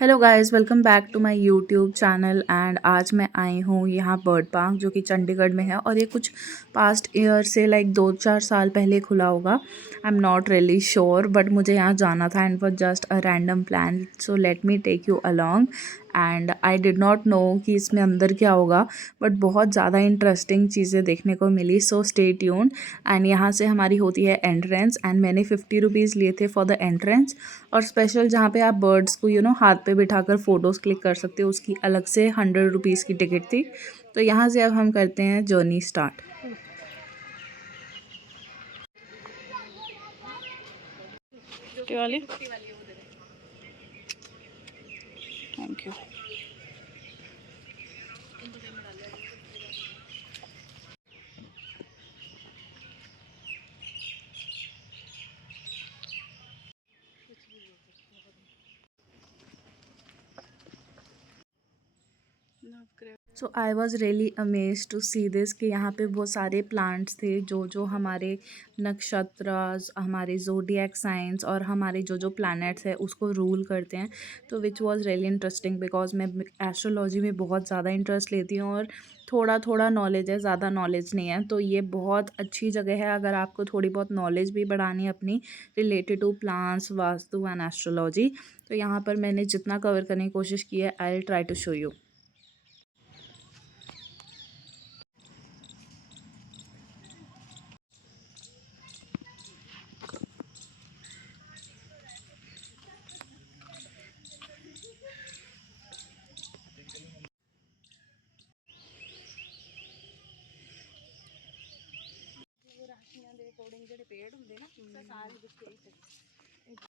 Hello guys, welcome back to my YouTube channel. And आज मैं आई हूँ यहाँ बर्ड पार्क जो कि चंडीगढ़ में है और ये कुछ पास्ट ईयर से लाइक 2-4 साल पहले खुला होगा। I am not really sure but मुझे यहाँ जाना था and was just a random plan, so let me take you along. And I did not know कि इसमें अंदर क्या होगा, बट बहुत ज़्यादा इंटरेस्टिंग चीज़ें देखने को मिली। So stay tune. एंड यहाँ से हमारी होती है एंट्रेंस एंड मैंने 50 रुपीज़ लिए थे फॉर द एंट्रेंस। और स्पेशल जहाँ पे आप बर्ड्स को हाथ पे बिठाकर फ़ोटोज़ क्लिक कर सकते हो, उसकी अलग से 100 रुपीज़ की टिकट थी। तो यहाँ से अब हम करते हैं journey start. Thank you. So I was really amaze to see this कि यहाँ पे बहुत सारे प्लांट्स थे जो हमारे नक्षत्र, हमारे ज़ोडिएक साइंस और हमारे जो प्लैनेट्स है उसको रूल करते हैं। तो which was really interesting because मैं एस्ट्रोलॉजी में बहुत ज़्यादा इंटरेस्ट लेती हूँ और थोड़ा थोड़ा नॉलेज है, ज़्यादा नॉलेज नहीं है। तो ये बहुत अच्छी जगह है अगर आपको थोड़ी बहुत नॉलेज भी बढ़ानी है अपनी related to plants, vastu and astrology. तो यहाँ पर मैंने जितना कवर करने की कोशिश की है, I will try to show you.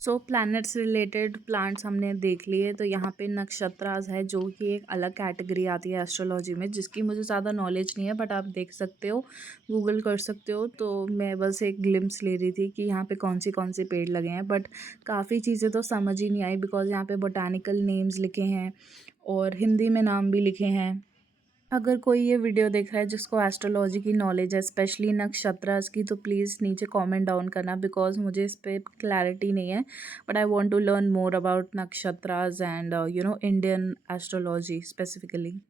So planets related plants हमने देख लिए। तो यहाँ पे नक्षत्रास है जो कि एक अलग कैटेगरी आती है एस्ट्रोलॉजी में, जिसकी मुझे ज़्यादा नॉलेज नहीं है बट आप देख सकते हो, गूगल कर सकते हो। तो मैं बस एक ग्लिम्स ले रही थी कि यहाँ पे कौन सी पेड़ लगे हैं, बट काफ़ी चीज़ें तो समझ ही नहीं आई बिकॉज यहाँ पे बोटानिकल नेम्स लिखे हैं और हिंदी में नाम भी लिखे हैं। अगर कोई ये वीडियो देख रहा है जिसको एस्ट्रोलॉजी की नॉलेज है, स्पेशली नक्षत्रास की, तो प्लीज़ नीचे कमेंट डाउन करना बिकॉज मुझे इस पर क्लैरिटी नहीं है। But I want to learn more about nakshatras and Indian astrology specifically.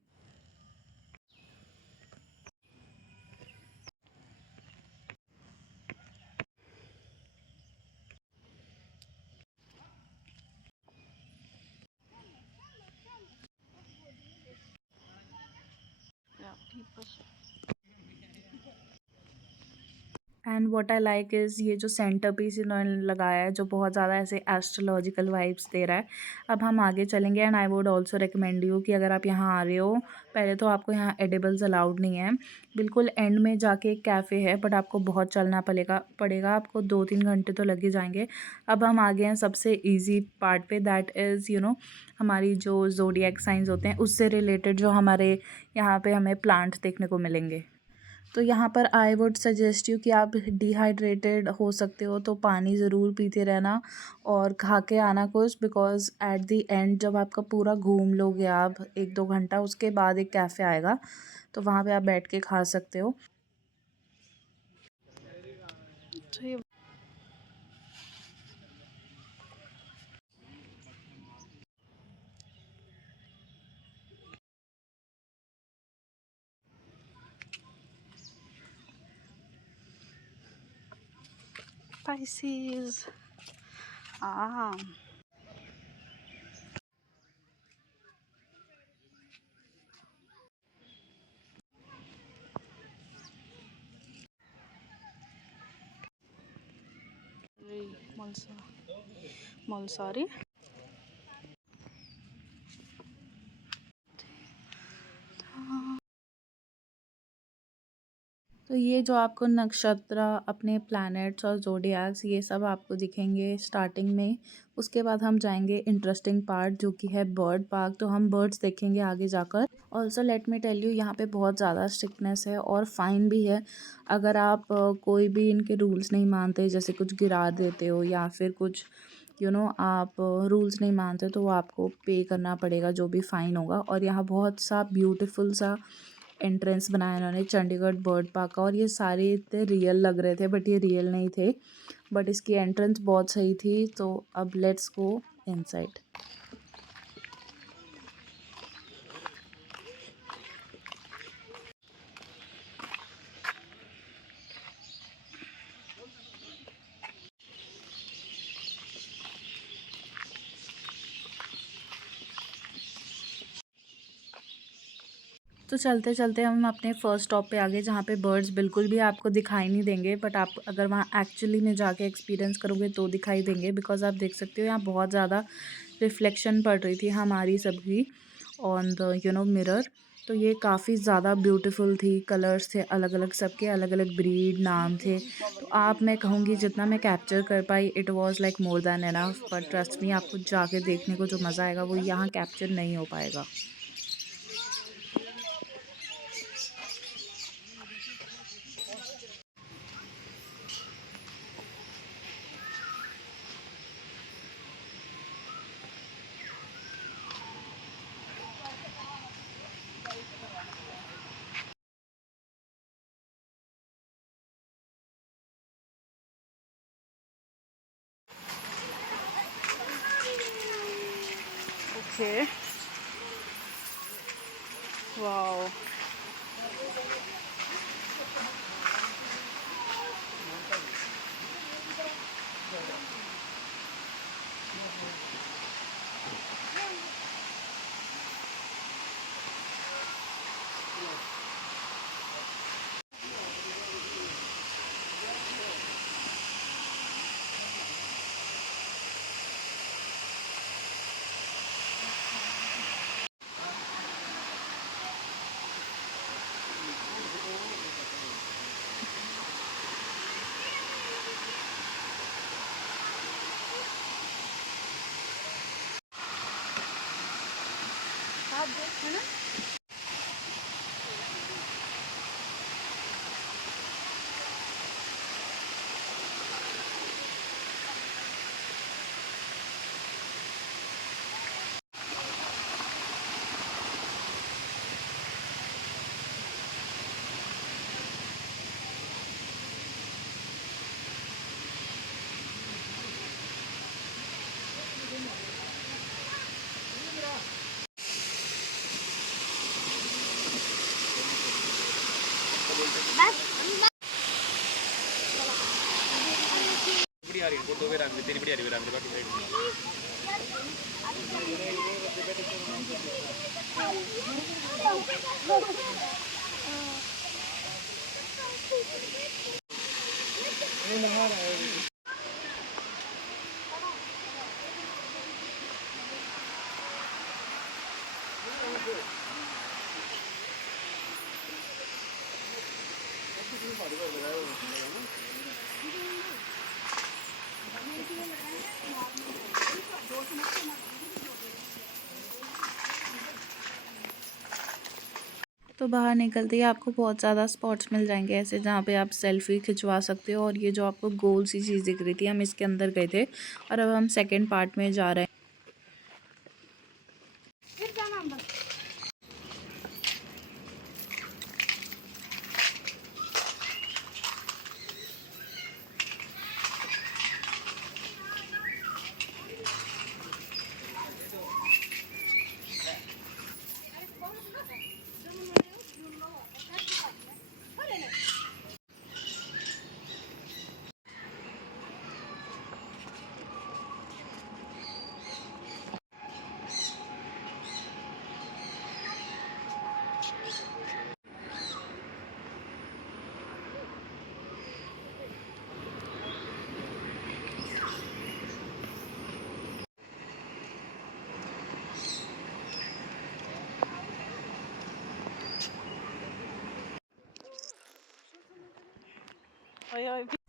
And what I like is ये जो सेंटर पीस इन्होंने लगाया है जो बहुत ज़्यादा ऐसे एस्ट्रोलॉजिकल वाइब्स दे रहा है। अब हम आगे चलेंगे and I would also recommend you कि अगर आप यहाँ आ रहे हो, पहले तो आपको यहाँ एडिबल्स अलाउड नहीं है। बिल्कुल एंड में जाके एक कैफ़े है बट आपको बहुत चलना पड़ेगा आपको 2-3 घंटे तो लग ही जाएंगे। अब हम आ गए हैं सबसे ईजी पार्ट पे, दैट इज़ हमारी जो ज़ोडिएक साइंस होते हैं उससे रिलेटेड जो हमारे यहाँ पे हमें प्लांट्स देखने को मिलेंगे। तो यहाँ पर आई वुड सजेस्ट यू कि आप डिहाइड्रेटेड हो सकते हो तो पानी ज़रूर पीते रहना और खा के आना कुछ, बिकॉज एट द एंड जब आपका पूरा घूम लोगे आप 1-2 घंटा, उसके बाद एक कैफ़े आएगा तो वहाँ पे आप बैठ के खा सकते हो। तो ये Pisces. Ah. Mulsari. तो ये जो आपको नक्षत्र, अपने प्लैनेट्स और ज़ोडिएक्स ये सब आपको दिखेंगे स्टार्टिंग में। उसके बाद हम जाएंगे इंटरेस्टिंग पार्ट जो कि है बर्ड पार्क। तो हम बर्ड्स देखेंगे आगे जाकर। Also let me tell you, यहाँ पे बहुत ज़्यादा स्ट्रिक्टनेस है और फ़ाइन भी है अगर आप कोई भी इनके रूल्स नहीं मानते, जैसे कुछ गिरा देते हो या फिर कुछ आप रूल्स नहीं मानते, तो वो आपको पे करना पड़ेगा जो भी फ़ाइन होगा। और यहाँ बहुत सा ब्यूटीफुल सा एंट्रेंस बनाया इन्होंने चंडीगढ़ बर्ड पार्क का, और ये सारे इतने रियल लग रहे थे बट ये रियल नहीं थे, बट इसकी एंट्रेंस बहुत सही थी। तो अब लेट्स गो इनसाइड। चलते चलते हम अपने फर्स्ट स्टॉप पे आ गए, जहाँ पे बर्ड्स बिल्कुल भी आपको दिखाई नहीं देंगे, बट आप अगर वहाँ एक्चुअली में जाके एक्सपीरियंस करोगे तो दिखाई देंगे। बिकॉज आप देख सकते हो यहाँ बहुत ज़्यादा रिफ्लेक्शन पड़ रही थी हमारी सबकी ऑन द मिरर। तो ये काफ़ी ज़्यादा ब्यूटीफुल थी, कलर्स थे अलग अलग, सबके अलग अलग ब्रीड नाम थे। तो आप, मैं कहूँगी जितना मैं कैप्चर कर पाई it was like more than enough, but trust me आपको जाके देखने को जो मज़ा आएगा वो यहाँ कैप्चर नहीं हो पाएगा। Okay, wow. आप देख है ना। बड़ी आ रही है, दो बेर आ रही है, तीन बड़ी आ रही है, बाकी तो बाहर निकलते ही आपको बहुत ज़्यादा स्पॉट्स मिल जाएंगे ऐसे, जहाँ पे आप सेल्फ़ी खिंचवा सकते हो। और ये जो आपको गोल सी चीज़ दिख रही थी, हम इसके अंदर गए थे और अब हम सेकंड पार्ट में जा रहे हैं।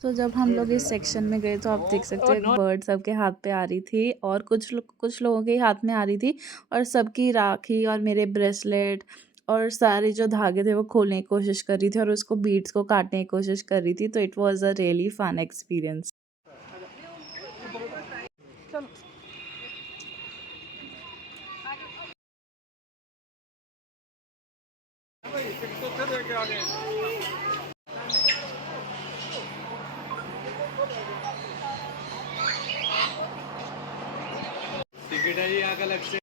तो जब हम लोग इस सेक्शन में गए तो आप देख सकते हो एक बर्ड सबके हाथ पे आ रही थी, और कुछ लोगों के हाथ में आ रही थी, और सबकी राखी और मेरे ब्रेसलेट और सारे जो धागे थे वो खोलने की कोशिश कर रही थी और उसको बीड्स को काटने की कोशिश कर रही थी। तो it was a really fun experience. Ticket है जी यहाँ का अलग से।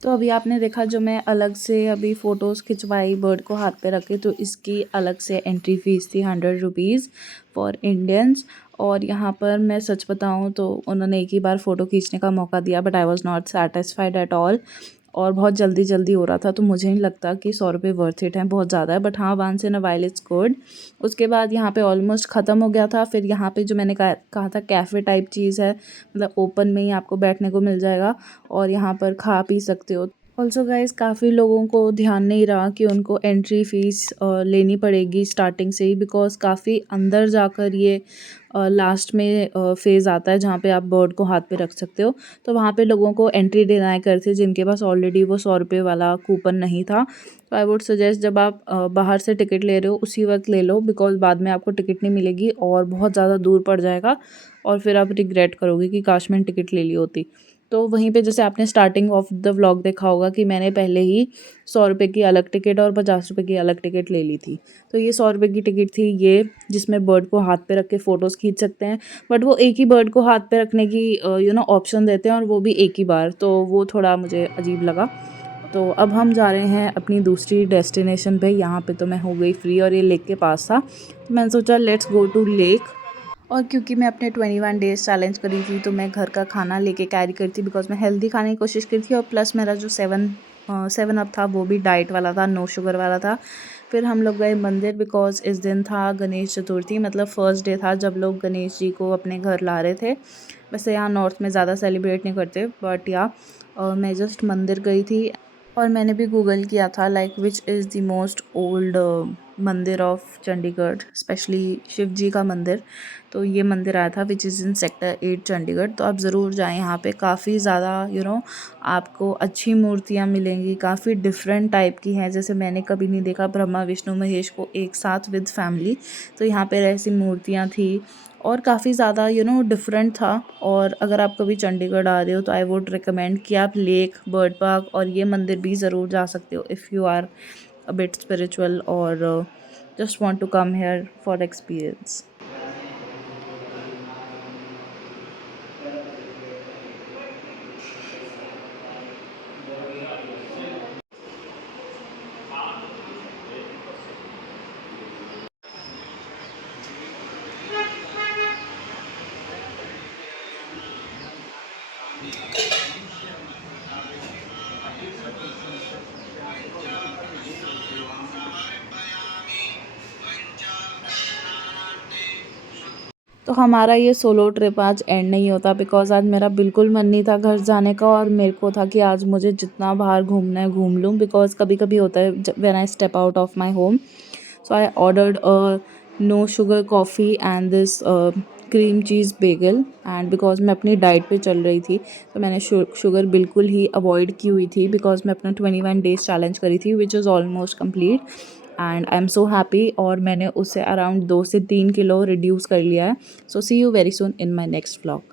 तो अभी आपने देखा जो मैं अलग से अभी फ़ोटोज़ खिंचवाई बर्ड को हाथ पे रख के, तो इसकी अलग से एंट्री फ़ीस थी 100 रुपीज़ फॉर इंडियंस। और यहाँ पर मैं सच बताऊँ तो उन्होंने एक ही बार फ़ोटो खींचने का मौका दिया, but I was not satisfied at all. और बहुत जल्दी जल्दी हो रहा था, तो मुझे नहीं लगता कि 100 रुपये वर्थ इट हैं, बहुत ज़्यादा है। बट हाँ, once in a while it's good. उसके बाद यहाँ पे ऑलमोस्ट ख़त्म हो गया था। फिर यहाँ पे जो मैंने कहा था कैफ़े टाइप चीज़ है, मतलब ओपन में ही आपको बैठने को मिल जाएगा और यहाँ पर खा पी सकते हो। ऑल्सो गाइज़, काफ़ी लोगों को ध्यान नहीं रहा कि उनको एंट्री फ़ीस लेनी पड़ेगी स्टार्टिंग से ही, बिकॉज़ काफ़ी अंदर जाकर ये लास्ट में फ़ेज़ आता है जहाँ पे आप बर्ड को हाथ पे रख सकते हो। तो वहाँ पे लोगों को एंट्री डिनाई करते जिनके पास ऑलरेडी वो 100 रुपये वाला कूपन नहीं था। तो आई वुड सजेस्ट, जब आप बाहर से टिकट ले रहे हो उसी वक्त ले लो, बिकॉज़ बाद में आपको टिकट नहीं मिलेगी और बहुत ज़्यादा दूर पड़ जाएगा और फिर आप रिग्रेट करोगे कि काश मैंने टिकट ले ली होती। तो वहीं पे जैसे आपने स्टार्टिंग ऑफ द व्लॉग देखा होगा कि मैंने पहले ही 100 रुपये की अलग टिकट और 50 रुपये की अलग टिकट ले ली थी। तो ये 100 रुपये की टिकट थी ये, जिसमें बर्ड को हाथ पे रख के फ़ोटोज़ खींच सकते हैं। बट वो एक ही बर्ड को हाथ पे रखने की ऑप्शन देते हैं और वो भी एक ही बार, तो वो थोड़ा मुझे अजीब लगा। तो अब हम जा रहे हैं अपनी दूसरी डेस्टिनेशन पे। यहाँ पे तो मैं हो गई फ्री और ये लेक के पास था, तो मैंने सोचा लेट्स गो टू लेक। और क्योंकि मैं अपने 21 डेज़ चैलेंज करी थी, तो मैं घर का खाना लेके कैरी करी थी, बिकॉज़ मैं हेल्दी खाने की कोशिश करी थी। और प्लस मेरा जो 7 अप था वो भी डाइट वाला था, नो शुगर वाला था। फिर हम लोग गए मंदिर, बिकॉज़ इस दिन था गणेश चतुर्थी, मतलब फर्स्ट डे था जब लोग गणेश जी को अपने घर ला रहे थे। वैसे यहाँ नॉर्थ में ज़्यादा सेलिब्रेट नहीं करते, बट या मैं जस्ट मंदिर गई थी। और मैंने भी गूगल किया था like which is the most old मंदिर ऑफ चंडीगढ़, स्पेशली शिव जी का मंदिर। तो ये मंदिर आया था which is in sector 8 Chandigarh. तो आप ज़रूर जाएं, यहाँ पे काफ़ी ज़्यादा आपको अच्छी मूर्तियाँ मिलेंगी, काफ़ी डिफरेंट टाइप की हैं, जैसे मैंने कभी नहीं देखा ब्रह्मा विष्णु महेश को एक साथ विद फैमिली। तो यहाँ पे ऐसी मूर्तियाँ थी और काफ़ी ज़्यादा डिफरेंट था। और अगर आप कभी चंडीगढ़ आ रहे हो तो आई वुड रिकमेंड कि आप लेक, बर्ड पार्क और ये मंदिर भी ज़रूर जा सकते हो if you are a bit spiritual और just want to come here for experience. तो हमारा ये सोलो ट्रिप आज एंड नहीं होता, बिकॉज़ आज मेरा बिल्कुल मन नहीं था घर जाने का और मेरे को था कि आज मुझे जितना बाहर घूमना है घूम लूँ, बिकॉज़ कभी कभी होता है when I step out of my home. So I ordered a no sugar coffee and this cream cheese bagel. And because मैं अपनी डाइट पे चल रही थी, तो मैंने शुगर बिल्कुल ही अवॉइड की हुई थी, बिकॉज़ मैं अपना 21 डेज़ चैलेंज करी थी which is almost complete. And I am so happy, और मैंने उससे अराउंड 2 से 3 किलो रिड्यूस कर लिया है। So see you very soon in my next vlog.